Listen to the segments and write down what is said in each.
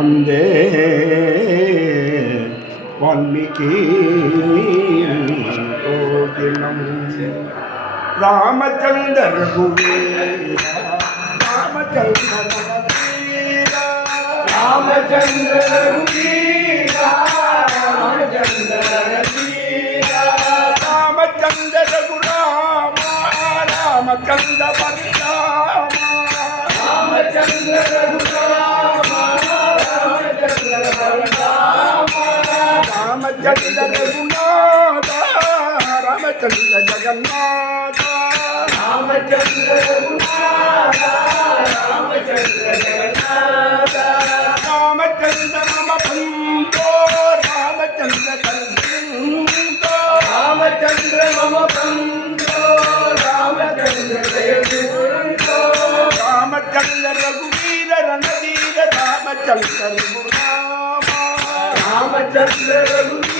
வந்தே வால்மீகி கோகிலம் ராமச்சந்திர ராமச்சந்திர ராமச்சந்திர ராமச்சந்திர ராமச்சந்திர రామచంద్ర రఘునాథ రామచంద్ర జగన్నాథ రామచంద్ర రఘునాథ రామచంద్ర జగన్నాథ రామచంద్ర మమ రామచంద్ర కల్పింతో రామచంద్ర మమ పంతో రామచంద్ర జయగుంతో రామచంద్ర రఘువీర రణవీర రామచంద్ర రఘురామ రామచంద్ర రఘువీర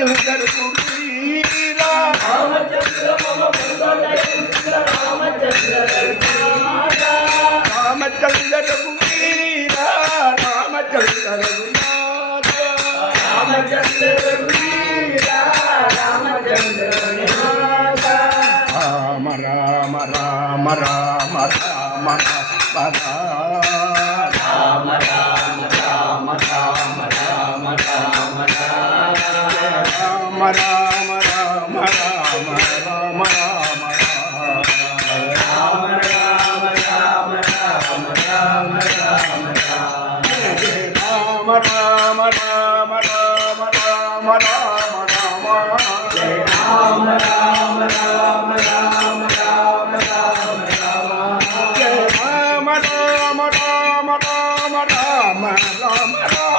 రామచంద్రుడు రామచంద్ర రామచంద్ర రామచంద్ర రామచంద్ర రామచంద్ర రామ రామ రామ రామ రామ రామ రామ రామ రామ రామ రామ రామ రామ రామ రామ రామ రామ రామ రామ రామ రామ రామ రామ రామ రామ రామ